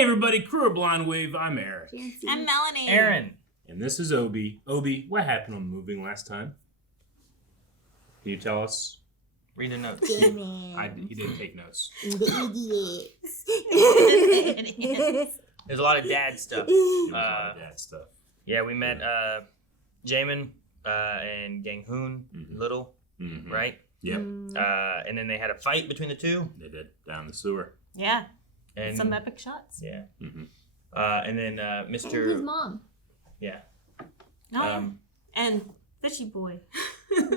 Hey everybody, crew of Blind Wave, I'm Eric. Janci. I'm Melanie. Aaron. And this is Obi. Obi, what happened on moving last time? Can you tell us? Read the notes. Damn it. He didn't take notes. The idiots. There's a lot of dad stuff. It was a lot of dad stuff. Yeah, we met Jamin and Gang-Hoon, Little, Mm-hmm. right? Yep, And then they had a fight between the two. they did. Down the sewer. Yeah. And Some epic shots. Yeah. Mm-hmm. And then His Mr. mom. Yeah. Oh, and Fishy Boy.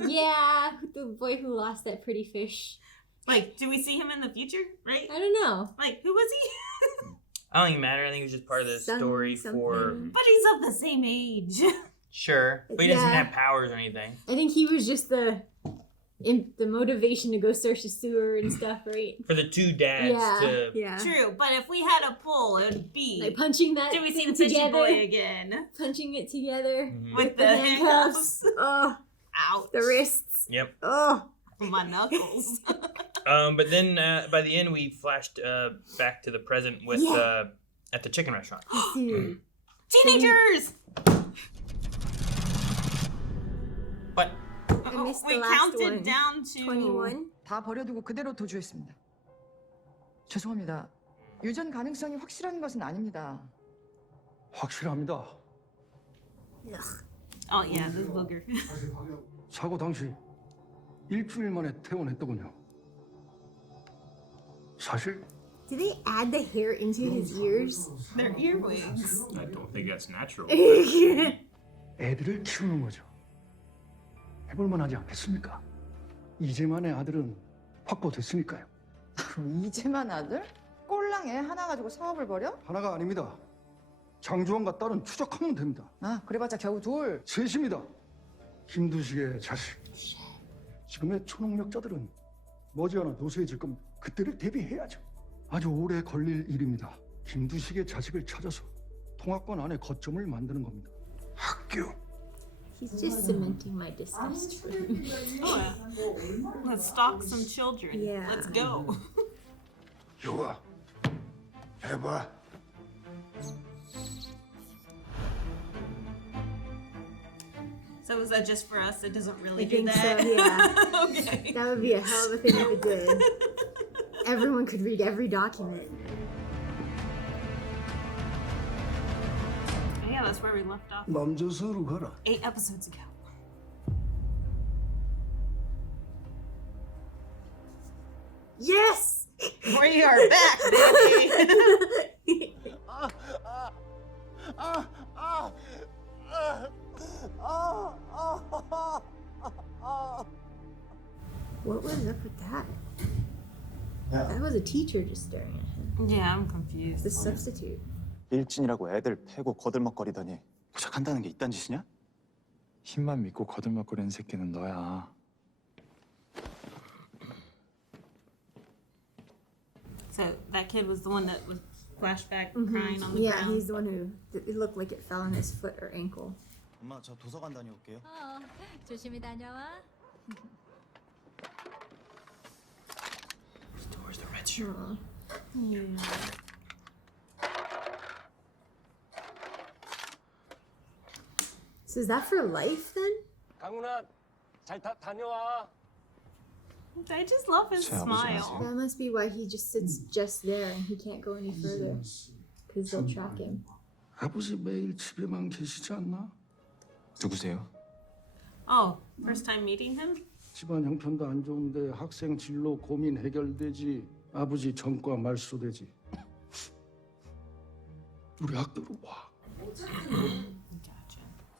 Yeah, the boy who lost that pretty fish. Like, do we see him in the future? Right? I don't know. Like, who was he? I don't even matter. I think it was just part of the story for something. But he's of the same age. sure, but he doesn't Yeah. have powers or anything. I think he was just the motivation to go search the sewer and stuff, right? For the two dads to Yeah. True, but if we had a poll, it would be. Like punching that do we see thing the Fishy together, Boy again? punching it together Mhm. With the handcuffs. Oh, Ouch. the wrists. Yep. Oh. My knuckles. But then by the end we flashed back to the present with at the chicken restaurant. Dude. Teenagers! But I missed we the last counted one. down to 21. 다 버려두고 그대로 도주했습니다. 죄송합니다. 유전 가능성이 확실한 것은 아닙니다. 확실합니다. Oh yeah, this booger. 사고 당시 일주일 만에 퇴원했더군요. 사실 Did they add the hair into his ears? They're earwigs. I don't think that's natural. 애들을 키우는 거죠. 해볼만 하지 않겠습니까? 이제만의 아들은 확보됐으니까요. 이제만 아들? 꼴랑 애 하나 가지고 사업을 벌여? 하나가 아닙니다. 장주환과 딸은 추적하면 됩니다. 아, 그래봤자 겨우 둘. 셋입니다. 김두식의 자식. 지금의 초능력자들은 머지않아 노쇠해질 겁니다. 그때를 대비해야죠. 아주 오래 걸릴 일입니다. 김두식의 자식을 찾아서 통합권 안에 거점을 만드는 겁니다. 학교. He's just cementing my disgust for him. Oh, yeah. Let's stalk some children. Yeah. Let's go. 요가. 해봐. So is that just for us? It doesn't really I do think that? so, yeah. Okay. That would be a hell of a thing if it did. Everyone could read every document. Yeah, that's where we left off 남조선으로 가라. 8 episodes ago. Yes! We are back, baby. What was up with that? That was a teacher just staring at him. Yeah, I'm confused. The substitute. 일진이라고 애들 패고 거들먹거리더니 부착한다는 게 이딴 짓이냐? 힘만 믿고 거들먹거리는 새끼는 너야. So that kid was the one that was flashback crying on the Yeah, ground. he's the one who it looked like it fell on his foot or ankle. 엄마 저 도서관 다녀올게요. 조심히 다녀와. where's the red shirt? Aw. Yeah. So is that for life then? 강훈아, 잘 다녀와. I just love his 제 아버지 smile. 아세요? That must be why he just sits just there and he can't go any further. Because they'll track him. 아버지 매일 집에만 계시지 않나? 누구세요? Oh, first time meeting him? 집안 형편도 안 좋은데 학생 진로 고민 해결되지. 아버지 전과 말소되지. 우리 학교로 와. Gotcha.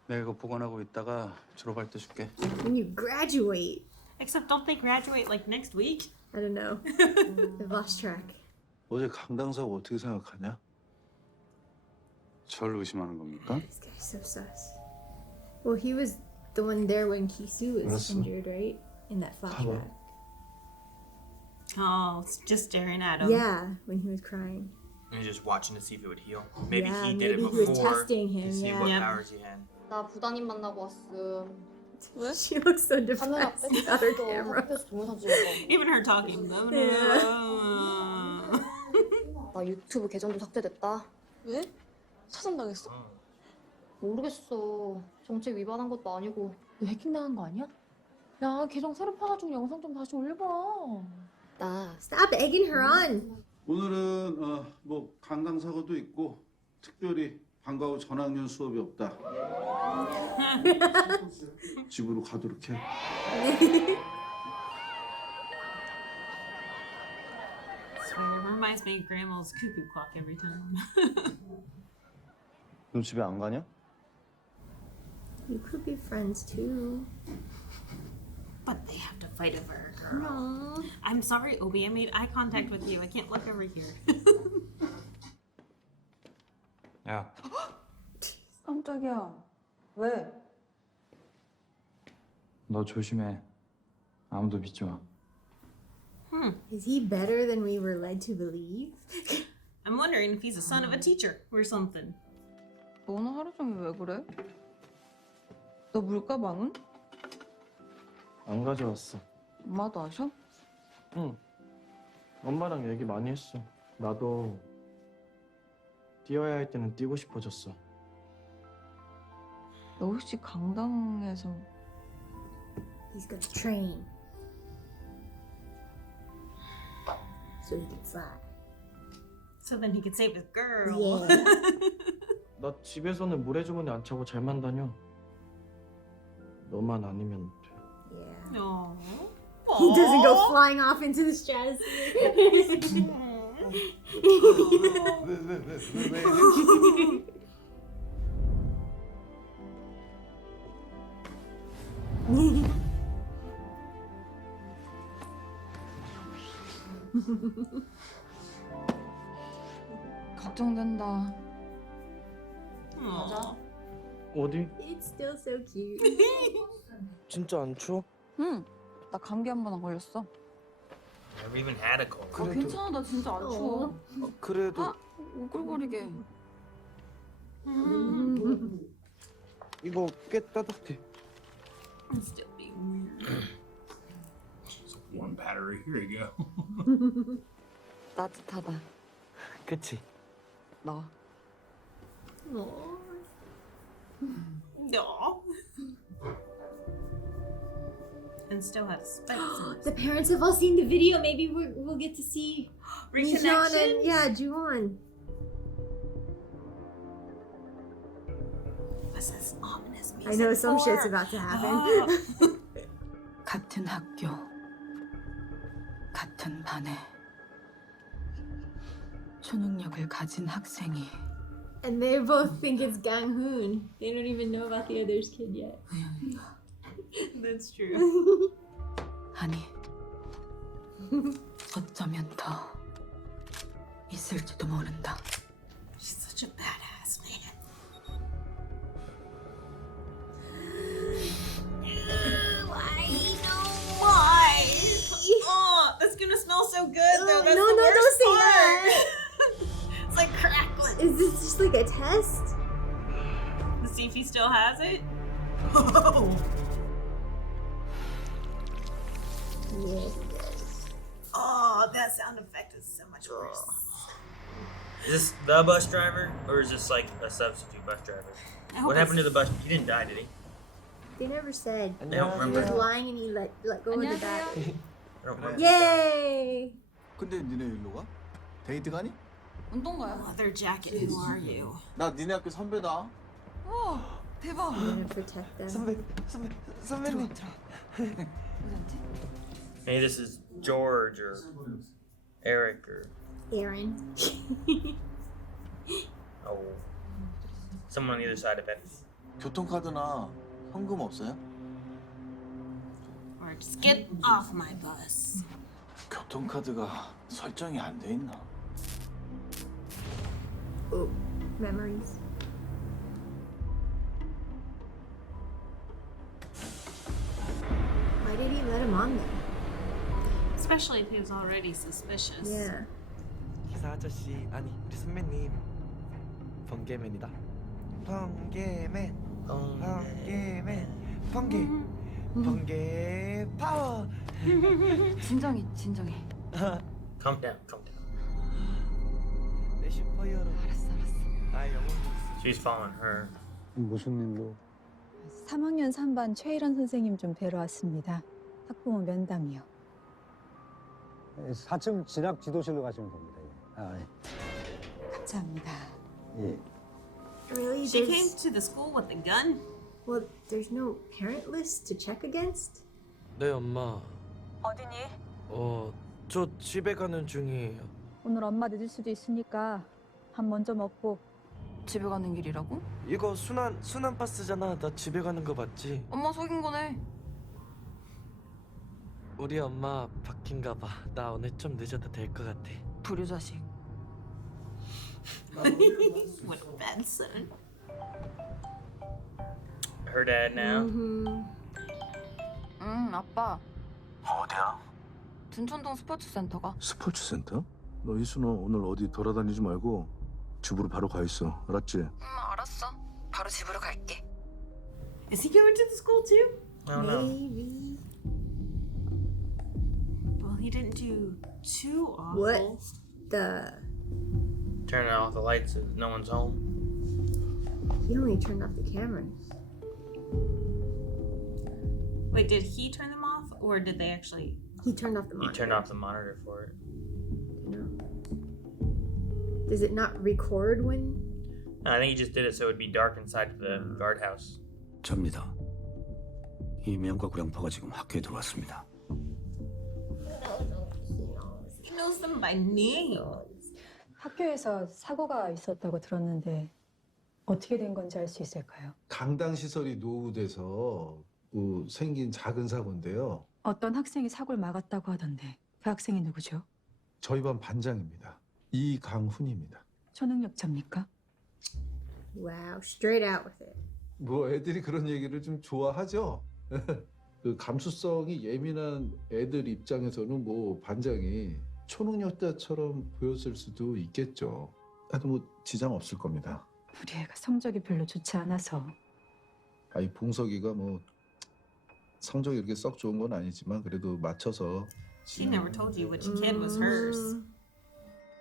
내가 이거 보관하고 있다가 졸업할 때 줄게. When you graduate, Except don't they graduate like next week? I don't know. I've lost track. 어제 강당사고 어떻게 생각하냐? 절 의심하는 겁니까? This guy's so sus. Well, he was the one there when Kisoo was 알았어. injured, right? In that flashback. Oh, it's just staring at him. Yeah, when he was crying. And he's just watching to see if it would heal. Maybe Yeah, he did maybe it he was before testing him, to see yeah. what Yeah. powers he had. 나 부장님 만나고 왔음. 왜? She looks so 카메라 depressed without her 뺐어. camera. 학교에서 동영상 찍었다고. Even her talking. 나 나 유튜브 계정도 삭제됐다. 왜? 차단당했어? 모르겠어. 정책 위반한 것도 아니고. 너 해킹당한 거 아니야? 야, 계정 새로 파가지고 영상 좀 다시 올려봐. 나 Stop egging her on. 오늘은 뭐 강당 사고도 있고 특별히 방과 후 전학년 수업이 없다. 집으로 가도록 해. Sorry, it reminds me of Grandma's cuckoo clock every time. 너 집에 안 가냐? You could be friends too. But they have to fight over a girl. No. I'm sorry, Obi. I made eye contact with you. I can't look over here. 야, 깜짝이야. 왜? 너 조심해. 아무도 믿지 마. Is he better than we were led to believe? I'm wondering if he's a son of a teacher or something. 너는 하루 종일 왜 그래? 너 물가방은? 안 가져왔어. 엄마도 아셔? 응. 엄마랑 얘기 많이 했어. 나도 뛰어야 할 때는 뛰고 싶어졌어. 너 혹시 강당에서 He's gonna train. So he can fly. So then he could save his girl. Yeah. 나 집에서는 모래주머니 안 차고 잘만 다녀. 너만 아니면 돼. Yeah. No. He doesn't go flying off into the stratosphere. 걱정된다. Aw. 어디? It's still so cute. 진짜 안 추워? 응. 나 감기 한 번 안 걸렸어. Never even had a cold. 아, 괜찮아. 나 진짜 안 추워. 그래도 아, 오글거리게. 이거 꽤 따뜻해. I'm still being weird. One battery. Here you go. 따뜻하다. 그치? 너. Aw. No. And still had spikes. The parents have all seen the video. Maybe we'll get to see Michonne Reconnection. and Ju-won. What's this ominous music? I know some for? shit's about to happen. 같은 학교. 같은 반에. 초능력을 가진 학생이 And they both think it's Gang-Hoon. They don't even know about the other's kid yet. That's true. 아니 어쩌면 더 있을지도 모른다. She's such a badass, man. Why? No. Why? Oh, that's gonna smell so good, though. That's No, the no, worst don't say part. that. It's like crackling. Is this just like a test? To see if he still has it. Yes. Oh, that sound effect is so much worse. Is this the bus driver, or is this like a substitute bus driver? I hope What happened to it's- the bus? He didn't die, did he? They never said. I don't He remember. was lying and he let go of the bat. I don't remember. Yay! 근데 니네 일로 가? 데이트 가니? 운동 가요? Leather jacket, who are you? 나 니네 학교 선배다. 와 대박. I'm gonna protect them. 선배님. 괜찮지? Maybe this is George or Eric or Aaron. someone on the other side of it. 교통카드나 현금 없어요? Or just get off my bus. 교통카드가 설정이 안 돼 있나? Oh, memories. Why did he let him on there? Especially if he was already suspicious. Yeah. 기사 아저씨 아니 우리 선배님 번개맨이다. 번개맨. 번개 파워. 진정해. Calm down, calm down. She's following her. 무슨 일로? 3학년 3반 최일원 선생님 좀 뵈러 왔습니다. 학부모 면담이요. 4층 진학 지도실로 가시면 됩니다. 감사합니다. 예. Really? She came to the school with a gun? Well, there's no parent list to check against? 네, 엄마. 어디니? 저 집에 가는 중이에요. 오늘 엄마 늦을 수도 있으니까 밥 먼저 먹고. 집에 가는 길이라고? 이거 순환 버스잖아. 나 집에 가는 거 맞지? 엄마 속인 거네. 우리 엄마 바뀐가 봐. 나 오늘 좀 늦어도 될 것 같아. 불효자식. What a bad son. Her dad now. 아빠. 어디야? 둔천동 스포츠센터가. 스포츠센터? 너 희순아 오늘 어디 돌아다니지 말고 집으로 바로 가 있어. 알았지? 알았어. 바로 집으로 갈게. Is he going to the school too? I don't know. Maybe. Well, he didn't do too awful. What the? Turning off the lights if no one's home. He only turned off the cameras. Wait, did he turn them off, or did they actually? He turned off the He monitor. turned off the monitor for it. No. Does it not record when? I think he just did it so it'd be dark inside the guardhouse. 접니다. 이명과 구량파가 지금 학교에 들어왔습니다. He knows them by name. 학교에서 사고가 있었다고 들었는데 어떻게 된 건지 알 수 있을까요? 강당 시설이 노후돼서 생긴 작은 사고인데요. 어떤 학생이 사고를 막았다고 하던데 그 학생이 누구죠? 저희 반 반장입니다. 이강훈입니다. 초능력자입니까? Wow, straight out with it. 뭐 애들이 그런 얘기를 좀 좋아하죠. 그 감수성이 예민한 애들 입장에서는 뭐 반장이 초능력자처럼 보였을 수도 있겠죠. 하여튼 뭐 지장 없을 겁니다. 우리 애가 성적이 별로 좋지 않아서. 이 봉석이가 뭐 성적이 이렇게 썩 좋은 건 아니지만 그래도 맞춰서. She never told you which kid was hers.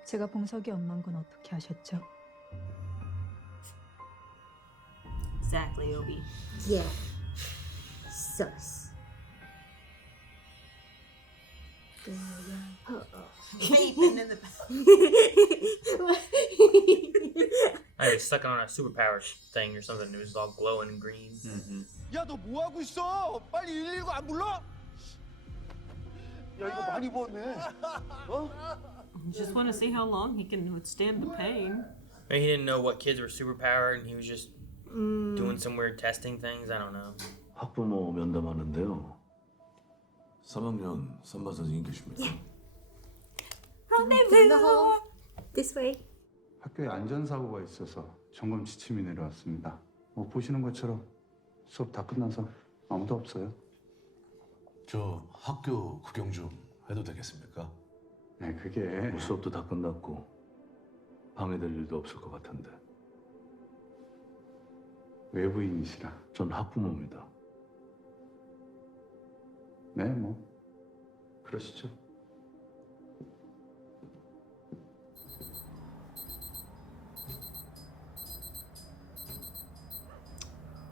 제가 봉석이 엄마인 건 어떻게 아셨죠? Exactly, Obi. Yeah. Sus. Vaping in the. I was stuck on a superpower thing or something. It was all glowing green. 야, 너 뭐 하고 있어? 빨리 119 안 불러? 야, 이거 많이 부었네. Just want to see how long he can withstand the pain. Maybe he didn't know what kids were superpowered and he was just doing some weird testing things. I don't know. 학부모 면담하는데요. 3학년 3반 선생님 계십니까? Rendezvous. This way. 학교에 안전사고가 있어서 점검 지침이 내려왔습니다. 뭐 보시는 것처럼 수업 다 끝나서 아무도 없어요. 저 학교 구경 좀 해도 되겠습니까? 네, 그게 수업도 다 끝났고 방해될 일도 없을 것 같은데. 외부인이시라. 전 학부모입니다. 네, 뭐 그러시죠.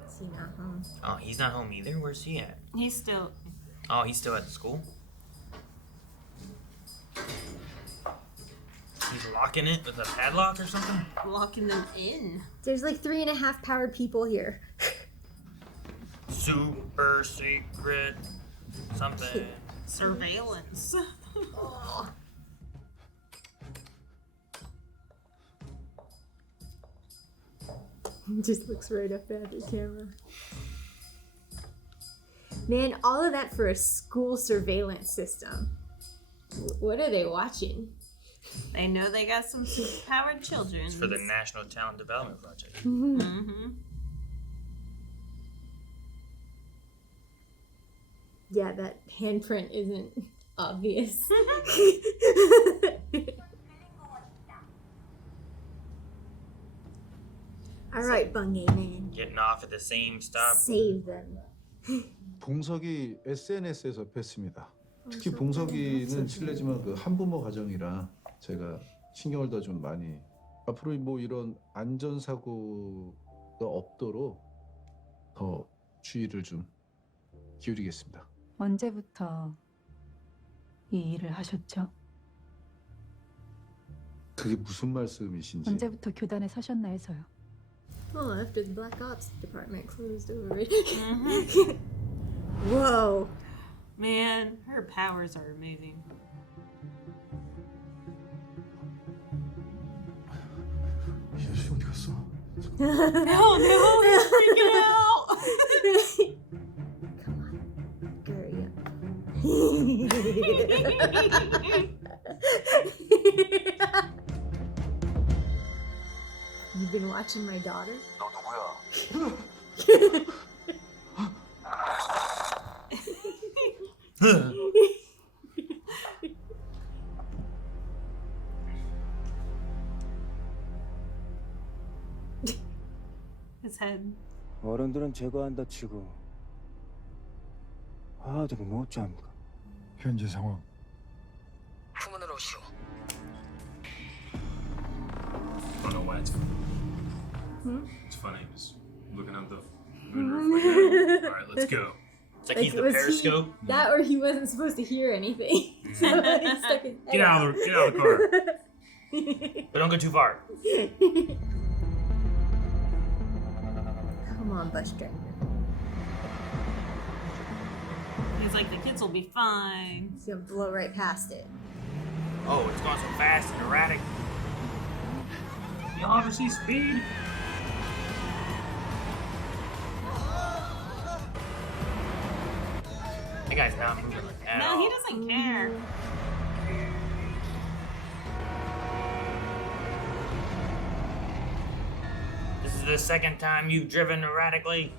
Is he not home? Oh, he's not home either. Where's he at? He's still. Oh, he's still at the school. He's locking it with a padlock or something? Locking them in. There's like 3.5 powered people here. Super secret something. Surveillance. Just looks right up at the camera. Man, all of that for a school surveillance system. What are they watching? They know they got some superpowered children. It's for the National Talent Development Project. Mm-hmm. Yeah, that handprint isn't obvious. All right, Bung-A man. Getting off at the same stop. Save them. 봉석이 SNS에서 뵀습니다. 특히 봉석이는 실례지만 그 한부모 가정이라 제가 신경을 더 좀 많이. 앞으로 뭐 이런 안전사고가 없도록 더 주의를 좀 기울이겠습니다. 언제부터 이 일을 하셨죠? 그게 무슨 말씀이신지. 언제부터 교단에 서셨나 해서요. Oh, after the Black Ops department closed over. Whoa. Man, her powers are amazing. 이 아저씨 어디 갔어? No, he's freaking out. Come on, hurry up. You've been watching my daughter? 너 누구야? His head. 어른들은 제거한다 치고 아들은 뭐 어찌합니까? 현재 상황. 후문으로 오시오. I don't know why it's funny. Hmm? It's funny. Just looking at the moon roof right now. All right, let's go. It's like he's the periscope. That or he wasn't supposed to hear anything. So he stuck his head Get out of the car. But don't go too far. Come on, bus driver. He's like, the kids will be fine. He's gonna blow right past it. Oh, it's going so fast and erratic. You obviously speed. That guy's not moving at all. No, he doesn't care. This is the second time you've driven erratically.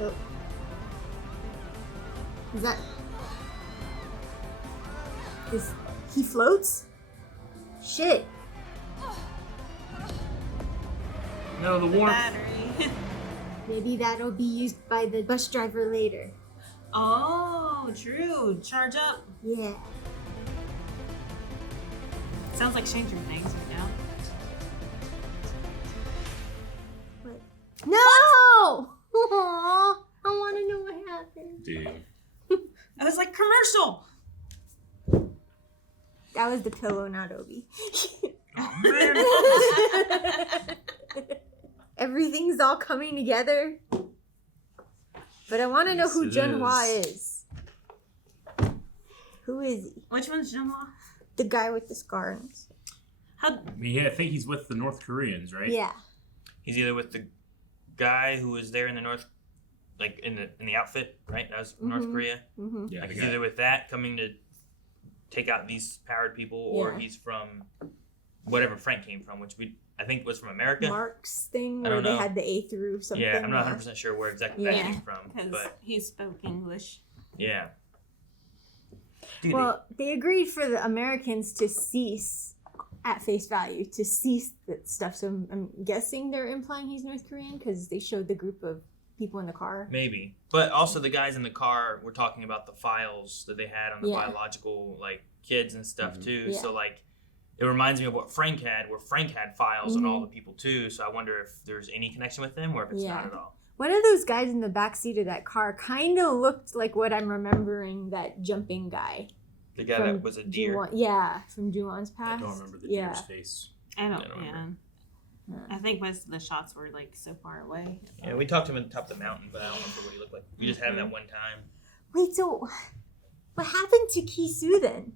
Oh. Is that... He floats? Shit. No, the warmth. Battery. Maybe that'll be used by the bus driver later. Oh, true. Charge up. Yeah. Sounds like Stranger Things right now. What? No! Aww, I want to know what happened. Dude. I was like, commercial. That was the pillow, not Obi. Everything's all coming together. But I want to know who Junhwa is. Who is he? Which one's Junhwa? The guy with the scars. How? I think he's with the North Koreans, right? Yeah. He's either with the guy who was there in the North, like in the outfit, right? That was North Korea. Mm-hmm. Yeah, Like the he's guy. either with that coming to take out these powered people, or Yeah. he's from whatever Frank came from, which I think was from America. Mark's thing I where don't they know. had the A through something. Yeah, I'm not 100% sure where exactly that Yeah. came from, Because but he spoke English. yeah. Dude, Well, they agreed for the Americans to cease at face value, to cease that stuff. So I'm guessing they're implying he's North Korean because they showed the group of people in the car. maybe. But also the guys in the car were talking about the files that they had on the Yeah. biological like kids and stuff too. Yeah. So like it reminds me of what Frank had, where Frank had files on all the people too. So I wonder if there's any connection with them or if it's Yeah. not at all. One of those guys in the back seat of that car kind of looked like what I'm remembering, that jumping guy. The guy from that was a deer. Ju-won. Yeah, from Ju-won's past. I don't remember the yeah. deer's face. I don't, I don't remember. I think most of the shots were like so far away. Yeah, we talked to him at the top of the mountain, but I don't remember what he looked like. We just had him that one time. Wait, so what happened to Kisoo then?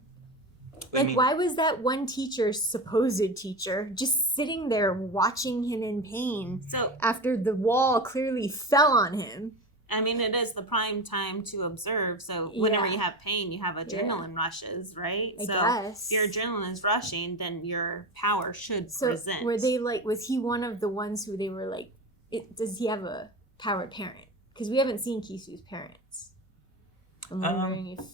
What do you Like, mean? why was that one teacher, supposed teacher, just sitting there watching him in pain So, after the wall clearly fell on him? I mean, it is the prime time to observe. So, whenever Yeah. you have pain, you have adrenaline rushes, right? I So, guess. if your adrenaline is rushing, then your power should So present. were they like, was he one of the ones who they were like, does he have a powered parent? Because we haven't seen Kisoo's parents. I'm wondering if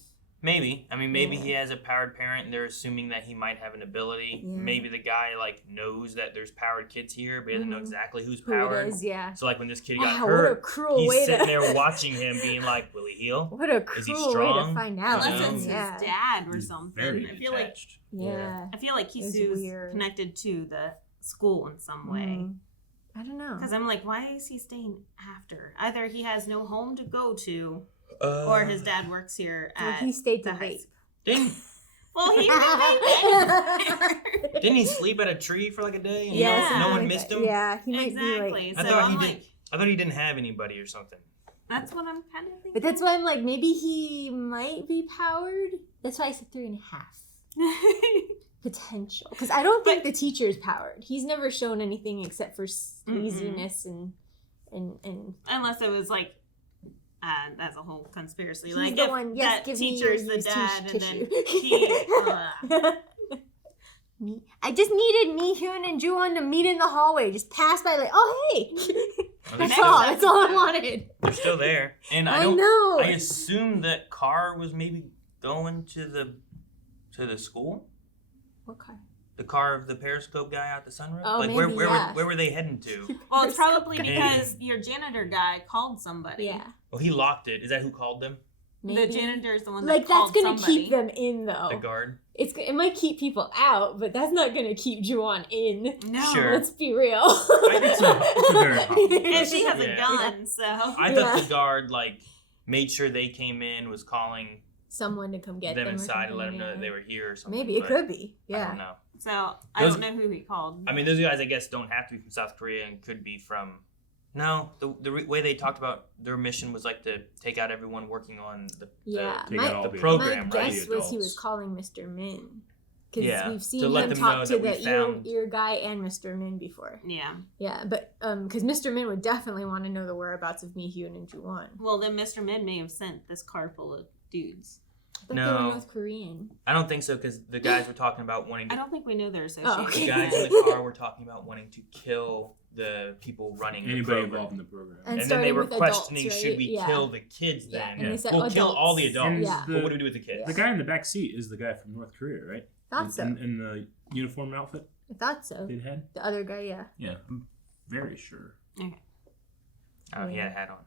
Maybe. I mean, maybe he has a powered parent and they're assuming that he might have an ability. Yeah. Maybe the guy, like, knows that there's powered kids here, but he doesn't know exactly who's Who it powered. is, yeah. So, like, when this kid got Wow, hurt, what a cruel he's way sitting to... there watching him being like, will he heal? What a Is he cruel way strong? to find out. Unless know? it's his dad or something. very I feel like Yeah. I feel like It was Kisoo's weird. connected to the school in some way. Mhm. I don't know. Because I'm like, why is he staying after? Either he has no home to go to, or his dad works here Well, at he stayed the to high vape. Didn't, Well, he remained didn't he sleep at a tree for like a day? And Yeah. no one missed him? Yeah, he might exactly. be So I thought I'm he like, did. I thought he didn't have anybody or something. that's what I'm kind of thinking. But that's why I'm like, maybe he might be powered. That's why I said 3.5. Potential. Because I don't think the teacher is powered. He's never shown anything except for sleaziness and Unless it was like, that's a whole conspiracy. He's like the if one, yes, that give me teacher's your the used dad, and tissue. then he. I just needed Mi-hyun and Ju-won to meet in the hallway. Just pass by like, oh, hey. That's all. That's all I wanted. They're still there, and I I don't. know. I assume that car was maybe going to the school. What car? The car of the Periscope guy out the sunroof. Oh, like maybe, yeah. where were they heading to? Well, it's probably Maybe. because your janitor guy called somebody. Yeah. Well, he locked it. Is that who called them? The janitor is the one that Like, that's called going to somebody. keep them in, though. The guard. It might keep people out, but that's not going to keep Ju-won in. No. Sure. Let's be real. It's a very And she has a Yeah. gun, so. I thought the guard like made sure they came in, was calling Someone to come get them them or inside to let them something, know yeah. that they were here or something. Maybe. It but could be. I Yeah. don't know. So I Those- don't know who he called. I mean, those guys, I guess, don't have to be from South Korea and could be from. No, the way they talked about their mission was like to take out everyone working on the program, my right? guess was he was calling Mr. Min. Because Yeah, we've to seen let him them talk know to that the we found- ear guy and Mr. Min before. Yeah. Yeah, but because Mr. Min would definitely want to know the whereabouts of Mi-hyun and Ju-won. Well, then Mr. Min may have sent this car full of dudes. But they were North Korean. I don't think so because the guys were talking about wanting to. I don't think we know their association. Oh, okay. The guys in the car were talking about wanting to kill the people running the Anybody program. involved in the program. And And then they starting were with adults, questioning, right? should we Yeah. kill the kids Yeah, then? and they said We'll kill all the adults. adults. Yeah. But what do we do with the kids? The guy in the back seat is the guy from North Korea, right? Thought so. In the uniform outfit? I thought so. Pinhead? The other guy, yeah. Yeah, I'm very sure. Okay. Oh, he had a hat on.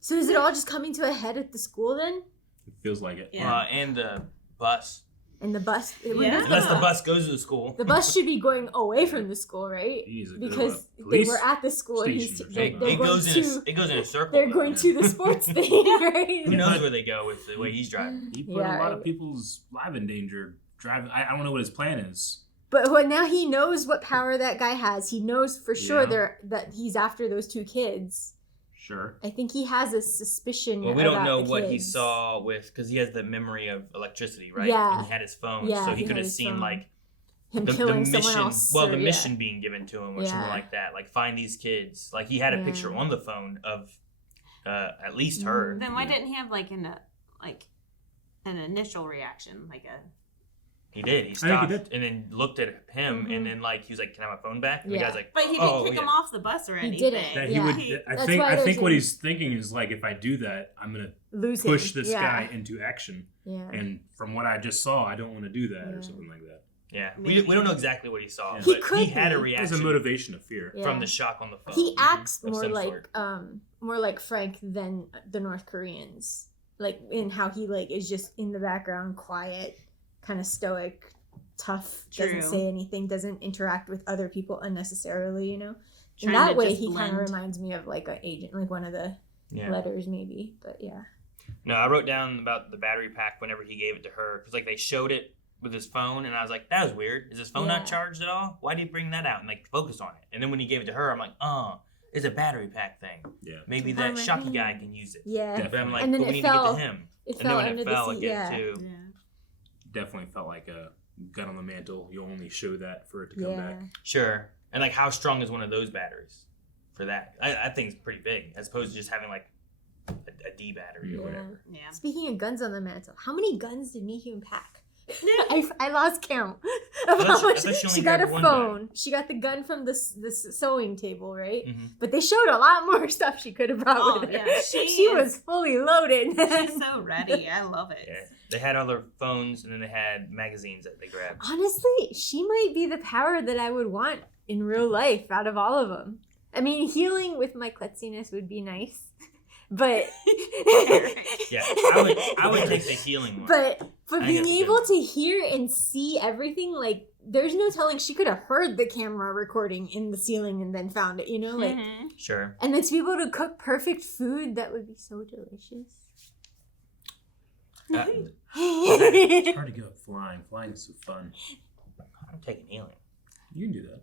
So is it all just coming to a head at the school then? It feels like it. And the bus. And the bus? Unless the bus goes to the school. The bus should be going away from the school, right? He's a bit of a Because they police were at the school and he's station or they're, something. they're It going goes, to it goes in a circle. they're going to the sports thing, right? Who knows where they go with the way he's driving? He put Yeah, a lot right. of people's life in danger driving. I don't know what his plan is. But when now he knows what power that guy has. He knows for sure Yeah. that he's after those two kids. Sure. I think he has a suspicion. Well, we don't about know the what he kids. saw with because he has the memory of electricity, right? Yeah. And he had his phone, Yeah, so he he could had have his seen phone. like Him the killing mission. someone else. Well, or- the yeah. mission being given to him or something Yeah. like that. Like find these kids. Like he had a picture Yeah. on the phone of at least her. Then why didn't he have like an initial reaction, like a? He did. He think stopped he did. and then looked at him and then like he was like, "Can I have my phone back?" And the Yeah. guy's like, But he didn't "Oh, kick yeah." him off the bus or He anything. didn't. That he Yeah. would. That's I why think there's what a- he's thinking is like, if I do that, I'm gonna Lose push him. this Yeah. guy into action. Yeah. And from what I just saw, I don't want to do that Yeah. or something like that. Yeah, Maybe. we don't know exactly what he saw, Yeah. He but could he had a be. There's reaction a motivation of fear. Yeah. from the shock on the phone. He acts of more some like sort. more like Frank than the North Koreans. Like in how he like is just in the background, quiet, kind of stoic, tough, True. doesn't say anything, doesn't interact with other people unnecessarily, In Trying that to way just he kind of blend. reminds me of like an agent, like one of the Yeah. letters maybe, but yeah. No, I wrote down about the battery pack whenever he gave it to her because like they showed it with his phone and I was like, that was weird. Is his phone Yeah. not charged at all? Why did he bring that out and like focus on it? And then when he gave it to her, I'm like, oh, it's a battery pack thing. Yeah. Maybe Oh that my Shocky God. guy can use it. Yeah. But I'm like, And then but we it need fell- to get to him. it and fell then when under it the fell seat, again yeah. too. Yeah. Definitely felt like a gun on the mantle. You only show that for it to come Yeah. back. Sure. And like how strong is one of those batteries for that? I think it's pretty big as opposed to just having like a D battery or Yeah. whatever. Yeah. Speaking of guns on the mantle, how many guns did Mi-hyun pack? I lost count of I thought how she- I much thought she only she got a grabbed one gun. phone. She got the gun from the sewing table, right? Mhm. But they showed a lot more stuff she could have brought Oh, with her. yeah, she she was fully loaded. She's so ready. I love it. Yeah. They had other phones, and then they had magazines that they grabbed. Honestly, she might be the power that I would want in real life out of all of them. I mean, healing with my klutziness would be nice, but Yeah, I would take the healing one. But being able to hear and see everything, like, there's no telling, she could have heard the camera recording in the ceiling and then found it, you know, like. Sure. And then to be able to cook perfect food, that would be so delicious. It's hard to give up flying. Flying is so fun. I'm taking healing. You can do that.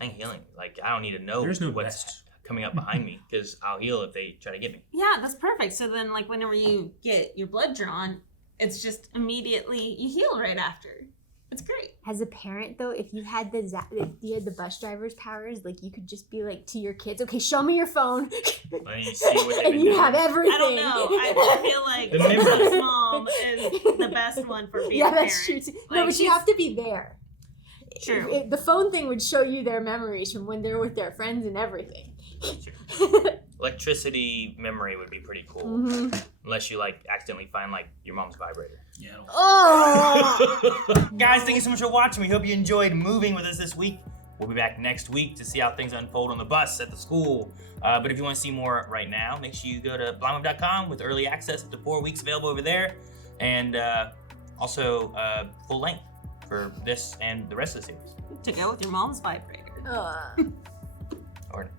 I think healing. Like, I don't need to know There's no what's best. coming up behind me because I'll heal if they try to get me. Yeah, that's perfect. So then, like, whenever you get your blood drawn, it's just immediately you heal right after. It's great. As a parent, though, if you had the bus driver's powers, like, you could just be like to your kids, okay, show me your phone. And you see what they've And been you doing. have everything. I don't know. I feel like The memories. Beth's mom is the best one for being Yeah, a parent. that's true too. Like, No, but you she's- have to be there. True. The phone thing would show you their memories from when they're with their friends and everything. Electricity memory would be pretty cool. Mhm. Unless you, like, accidentally find, like, your mom's vibrator. Yeah. Oh! Guys, thank you so much for watching. We hope you enjoyed moving with us this week. We'll be back next week to see how things unfold on the bus at the school. But if you want to see more right now, make sure you go to blindmove.com with early access up to 4 weeks available over there. And also full length for this and the rest of the series. To go with your mom's vibrator. Or